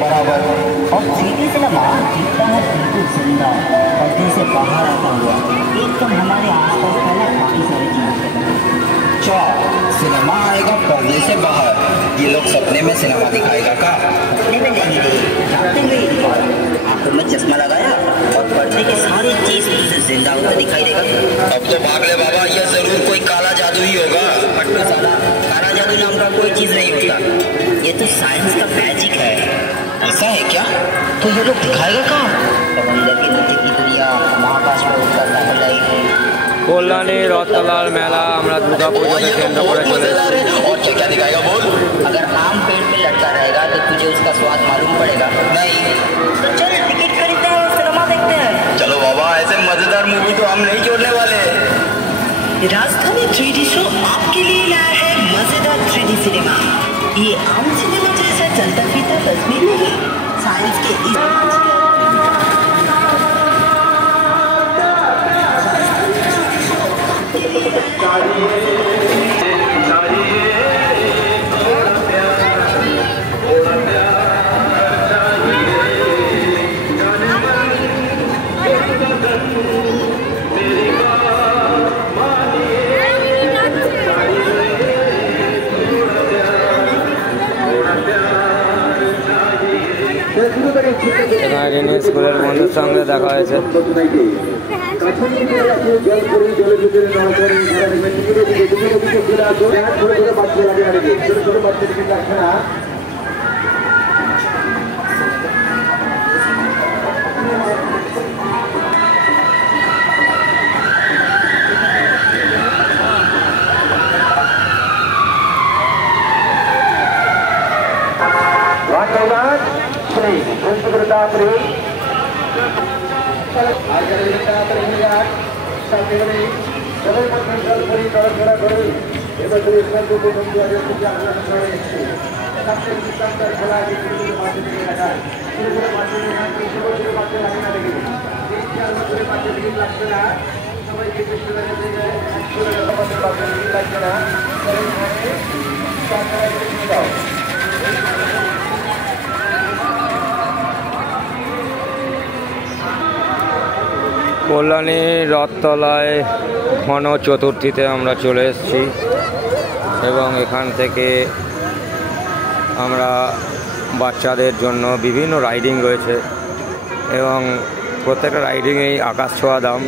बराबर। और 3D cinema दिखता है बिल्कुल जिंदा, पर्दे से बाहर आता हुआ, एकदम हमारे आसपास का ना काफी सारी चीजें के तरह। अच्छा, सिनेमा आएगा पर्दे से बाहर। ये लोग सपने में सिनेमा दिखाएगा का? सपने में नहीं रे, रास्ते में ही दिखाएगा। आंखों में चश्मा लगाया और पर्दे की सारी चीज तुझे जिंदा होता दिखाई देगा। अब तो भाग ले बाबा, ये जरूर कोई काला जादू ही होगा। पट्टू साला, काला जादू नाम का कोई चीज नहीं होता, ये तो साइंस का मैजिक है। ऐसा है क्या? तो ये लोग दिखाएगा का? समंदर के नीचे की दुनिया, महाकाश में उड़ता सैटेलाइट। কল্যাণী রথতলার মেলা আমরা দুর্গাপুজোকে কেন্দ্র করে চলে এসেছি। और क्या क्या दिखाएगा बोल? अगर आम पेड़ पे लटका रहेगा तो तुझे उसका स्वाद मालूम पड़ेगा। नहीं। तो चल टिकट खरीदते हैं और सिनेमा देखते हैं। चलो बाबा, ऐसे मजेदार मूवी तो हम नहीं छोड़ने वाले। राजधानी 3D शो आपके लिए लाया है मजेदार 3D सिनेमा। ये आम सिनेमा जैसा चलता फिरता तस्वीर नहीं, साइंस के इस এখানে রিনি স্কুলের বন্ধুর সঙ্গে দেখা হয়েছে। কল্যাণী রথতলায় ঘন চতুর্থীতে আমরা চলে এসেছি এবং এখান থেকে আমরা বাচ্চাদের জন্য বিভিন্ন রাইডিং রয়েছে এবং প্রত্যেকটা রাইডিংয়েই আকাশ ছোঁয়া দাম।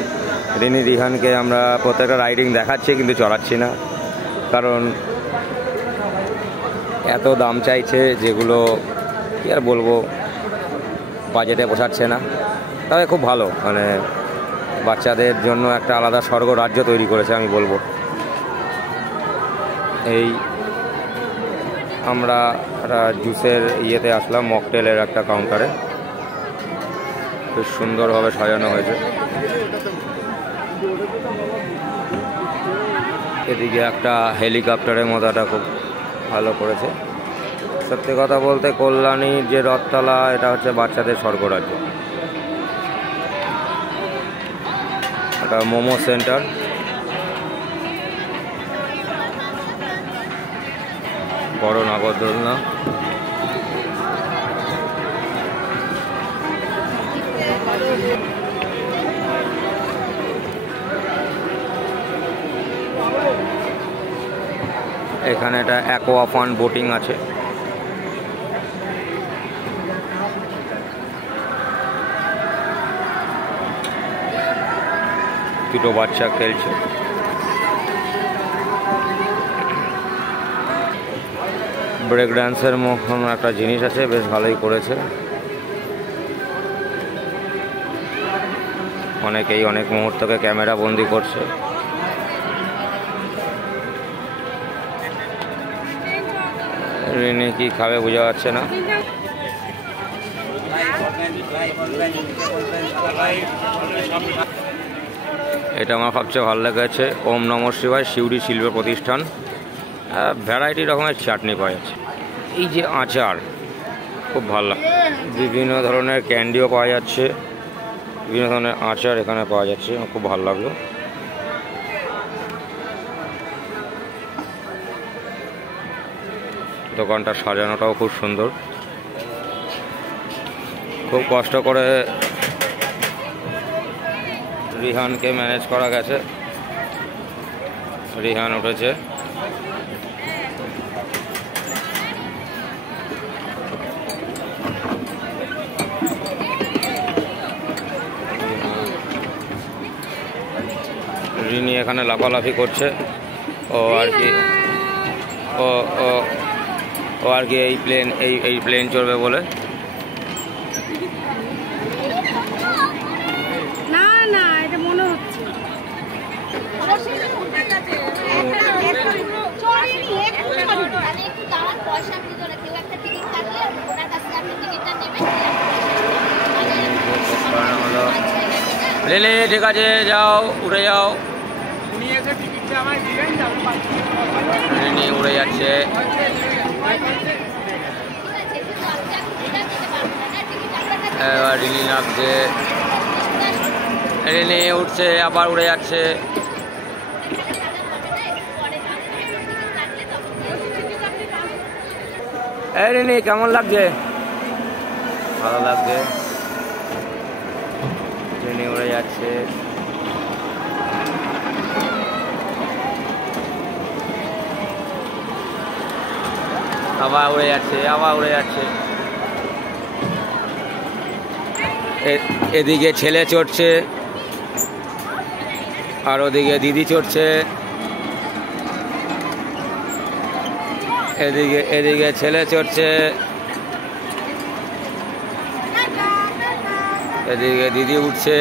রিনি রিহানকে আমরা প্রত্যেকটা রাইডিং দেখাচ্ছি কিন্তু চড়াচ্ছি না, কারণ এত দাম চাইছে যেগুলো কী আর বলবো, বাজেটে পোষাচ্ছে না। তবে খুব ভালো, মানে বাচ্চাদের জন্য একটা আলাদা স্বর্গ রাজ্য তৈরি করেছে আমি বলবো। এই আমরা একটা জুসের ইয়েতে আসলাম, মকটেলের একটা কাউন্টারে, বেশ সুন্দরভাবে সাজানো হয়েছে। এদিকে একটা হেলিকপ্টারের মতো একটা খুব ভালো করেছে। সত্যি কথা বলতে কল্যাণীর যে রথতলা, এটা হচ্ছে বাচ্চাদের স্বর্গরাজ্য। একটা মোমো সেন্টার, বড় নাগরদোলনা, এখানে একটা অ্যাকোয়া ফান বোটিং আছে। দুটো বাচ্চা খেলছে। ব্রেক ডান্সের মতন একটা জিনিস আছে, বেশ ভালোই করেছে। অনেকেই অনেক মুহূর্তকে ক্যামেরা বন্দি করছে। রিনি কি খাবে বোঝা যাচ্ছে না। এটা আমার সবচেয়ে ভালো লেগেছে, ওম নমঃ শিবায় শিউরি শিল্প প্রতিষ্ঠান। ভ্যারাইটি রকমের চাটনি পাওয়া যাচ্ছে। এই যে আচার, খুব ভালো লাগে। বিভিন্ন ধরনের ক্যান্ডিও পাওয়া যাচ্ছে, বিভিন্ন ধরনের আচার এখানে পাওয়া যাচ্ছে, খুব ভালো লাগলো। দোকানটা সাজানোটাও খুব সুন্দর। খুব কষ্ট করে রিহানকে ম্যানেজ করা গেছে। রিহান উঠেছে। রিনি এখানে লাফালাফি করছে। ও আর কি ও আর কি এই প্লেন চড়বে বলে। রেলে ঠিক আছে, যাও উড়ে যাও। রিনি উড়ে যাচ্ছে। এবার রিনি নামছে, রিনি উঠছে, আবার উড়ে যাচ্ছে। এই রিনি কেমন লাগছে? ভালো লাগছে। রিনি উড়ে যাচ্ছে। আবার উড়ে যাচ্ছে, আবার উড়ে যাচ্ছে। এদিকে ছেলে চড়ছে আর ওদিকে দিদি চড়ছে। এদিকে ছেলে চড়ছে, এদিকে দিদি উঠছে।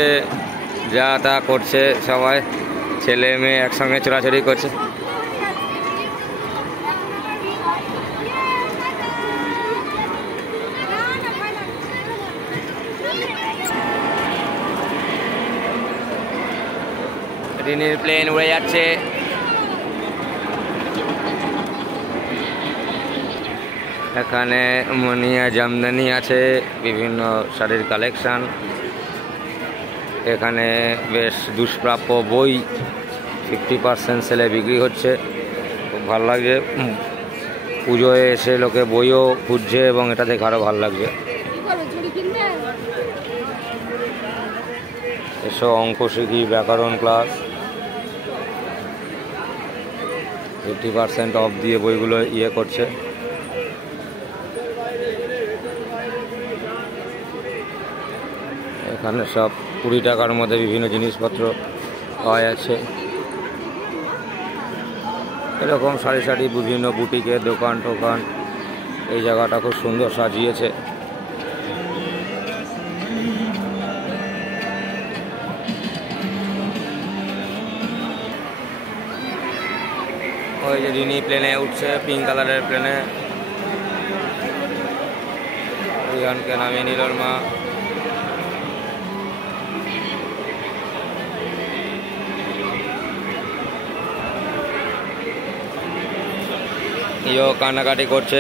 যা তা করছে সবাই, ছেলে মেয়ে একসঙ্গে চড়াচড়ি করছে। রিনির প্লেন উড়ে যাচ্ছে। এখানে মনিয়া জামদানি আছে, বিভিন্ন শাড়ির কালেকশন। এখানে বেশ দুষ্প্রাপ্য বই 50% সেলে বিক্রি হচ্ছে। খুব ভালো লাগছে। পুজোয় এসে লোকে বইও খুঁজছে এবং এটা দেখে আরও ভালো লাগছে। এসব অঙ্ক শিখি, ব্যাকরণ ক্লাস। 50% অফ দিয়ে বইগুলো করছে। এখানে সব 20 টাকার মধ্যে বিভিন্ন জিনিসপত্র পাওয়া যাচ্ছে। এরকম সারি সারি বিভিন্ন বুটিকের দোকান টোকান। এই জায়গাটা খুব সুন্দর সাজিয়েছে। ওই যে রিনি প্লেনে উঠছে, পিঙ্ক কালারের প্লেনে। রিহানকে নামিয়ে নিল মা। ইও কান্নাকাটি করছে।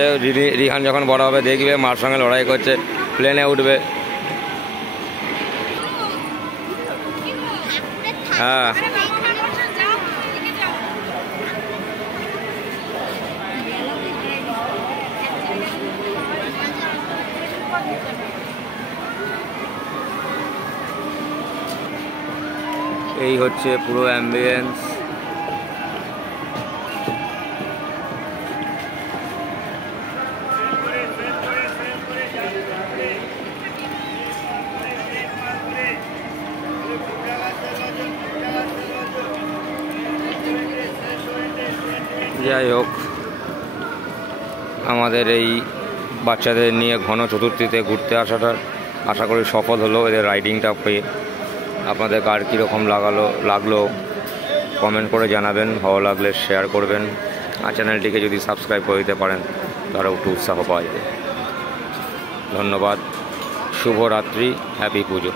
রিহান যখন বড় হবে দেখবে মার সঙ্গে লড়াই করছে, প্লেনে উঠবে। হ্যাঁ, এই হচ্ছে পুরো অ্যাম্বিয়েন্স। যাই হোক, আমাদের এই বাচ্চাদের নিয়ে ঘন চতুর্থীতে ঘুরতে আসাটা আশা করি সফল হলো। এদের রাইডিংটা পেয়ে আপনাদের কার কীরকম লাগলো কমেন্ট করে জানাবেন। ভালো লাগলে শেয়ার করবেন। আর চ্যানেলটিকে যদি সাবস্ক্রাইব করে দিতে পারেন তাহলে একটু উৎসাহ পাওয়া যাবে। ধন্যবাদ। শুভরাত্রি, হ্যাপি পুজো।